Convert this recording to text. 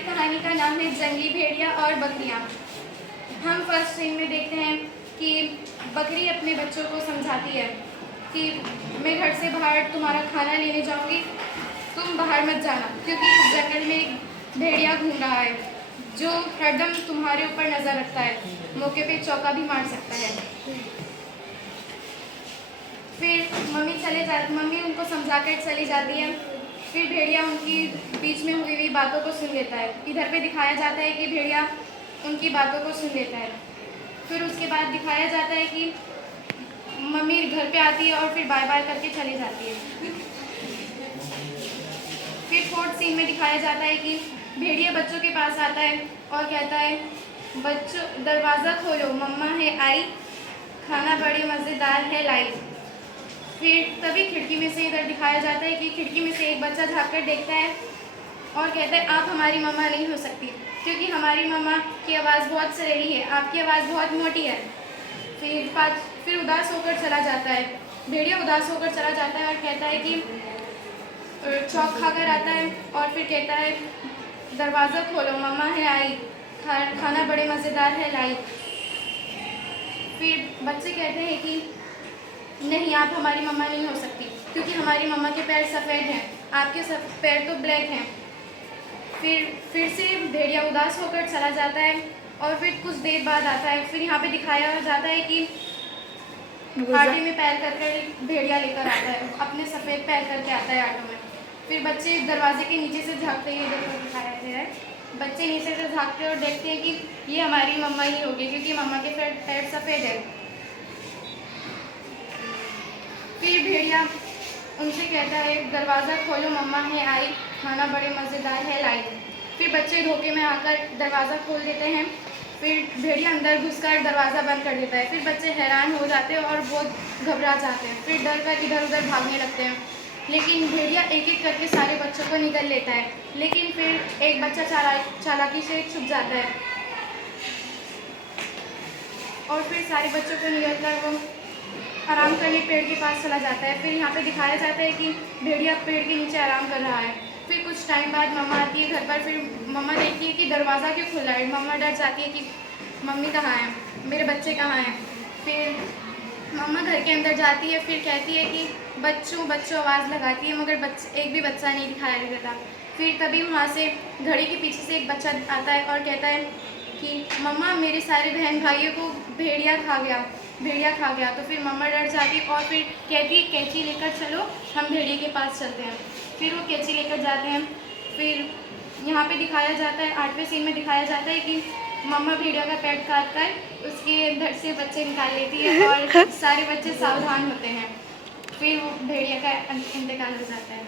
हमारी कहानी का नाम है जंगली भेड़िया और बकरियाँ। हम फर्स्ट सीन में देखते हैं कि बकरी अपने बच्चों को समझाती है कि मैं घर से बाहर तुम्हारा खाना लेने जाऊंगी, तुम बाहर मत जाना, क्योंकि इस जंगल में एक भेड़िया घूम रहा है जो हरदम तुम्हारे ऊपर नज़र रखता है, मौके पे चौका भी मार सकता है। फिर मम्मी उनको समझाकर चली जाती है। फिर भेड़िया उनकी बीच में हुई बातों को सुन लेता है। इधर पे दिखाया जाता है कि भेड़िया उनकी बातों को सुन लेता है। फिर उसके बाद दिखाया जाता है कि मम्मी घर पे आती है और फिर बाय बाय करके चली जाती है। फिर फोर्थ सीन में दिखाया जाता है कि भेड़िया बच्चों के पास आता है और कहता है, बच्चों दरवाज़ा खोलो, मम्मा है आई, खाना बड़े मज़ेदार है लाई। फिर तभी खिड़की में से इधर दिखाया जाता है कि खिड़की में से एक बच्चा झाँक कर देखता है और कहता है, आप हमारी मम्मा नहीं हो सकती, क्योंकि हमारी मम्मा की आवाज़ बहुत सुरीली है, आपकी आवाज़ बहुत मोटी है। फिर उदास होकर चला जाता है। भेड़िया उदास होकर चला जाता है और कहता है कि चौक खा कर आता है और फिर कहता है, दरवाज़ा खोलो, मम्मा है आई, खाना बड़े मज़ेदार है लाई। फिर बच्चे कहते हैं कि नहीं, आप हमारी मम्मा नहीं हो सकती, क्योंकि हमारी मम्मा के पैर सफ़ेद हैं, आपके पैर तो ब्लैक हैं। फिर से भेड़िया उदास होकर चला जाता है और फिर कुछ देर बाद आता है। फिर यहाँ पे दिखाया जाता है कि आटे में पैर करके भेड़िया लेकर आता है, अपने सफ़ेद पैर करके आता है आटो में। फिर बच्चे दरवाजे के नीचे से झाँकते हैं, इधर पर दिखाया गया है, बच्चे नीचे से झाँकते और देखते हैं कि ये हमारी मम्मा ही होगी, क्योंकि मम्मा के पैर सफ़ेद है। फिर भेड़िया उनसे कहता है, दरवाज़ा खोलो, मम्मा है आई, खाना बड़े मज़ेदार है लाई। फिर बच्चे धोखे में आकर दरवाज़ा खोल देते हैं। फिर भेड़िया अंदर घुसकर दरवाज़ा बंद कर देता है। फिर बच्चे हैरान हो जाते हैं और बहुत घबरा जाते हैं। फिर डर कर इधर उधर भागने लगते हैं, लेकिन भेड़िया एक एक करके सारे बच्चों को निगल लेता है। लेकिन फिर एक बच्चा चालाकी से छुप जाता है और फिर सारे बच्चों को निगल कर वो आराम करने पेड़ के पास चला जाता है। फिर यहाँ पे दिखाया जाता है कि भेड़िया पेड़ के नीचे आराम कर रहा है। फिर कुछ टाइम बाद मम्मा आती है घर पर। फिर मम्मा देखती है कि दरवाज़ा क्यों खुला है। मम्मा डर जाती है कि मम्मी कहाँ है, मेरे बच्चे कहाँ हैं। फिर मम्मा घर के अंदर जाती है। फिर कहती है कि बच्चों बच्चों आवाज़ लगाती है, मगर एक भी बच्चा नहीं दिखाया देता। फिर तभी वहाँ से घड़ी के पीछे से एक बच्चा आता है और कहता है कि मम्मा, मेरे सारे बहन भाइयों को भेड़िया खा गया। तो फिर मम्मा डर जाती है और फिर कहती है, कैंची लेकर चलो, हम भेड़िए के पास चलते हैं। फिर वो कैंची लेकर जाते हैं। फिर यहाँ पे दिखाया जाता है, 8वें सीन में दिखाया जाता है कि मम्मा भेड़िया का पेट काट कर उसके अंदर से बच्चे निकाल लेती है और सारे बच्चे सावधान होते हैं। फिर वो भेड़िया का इंतकाल हो जाता है।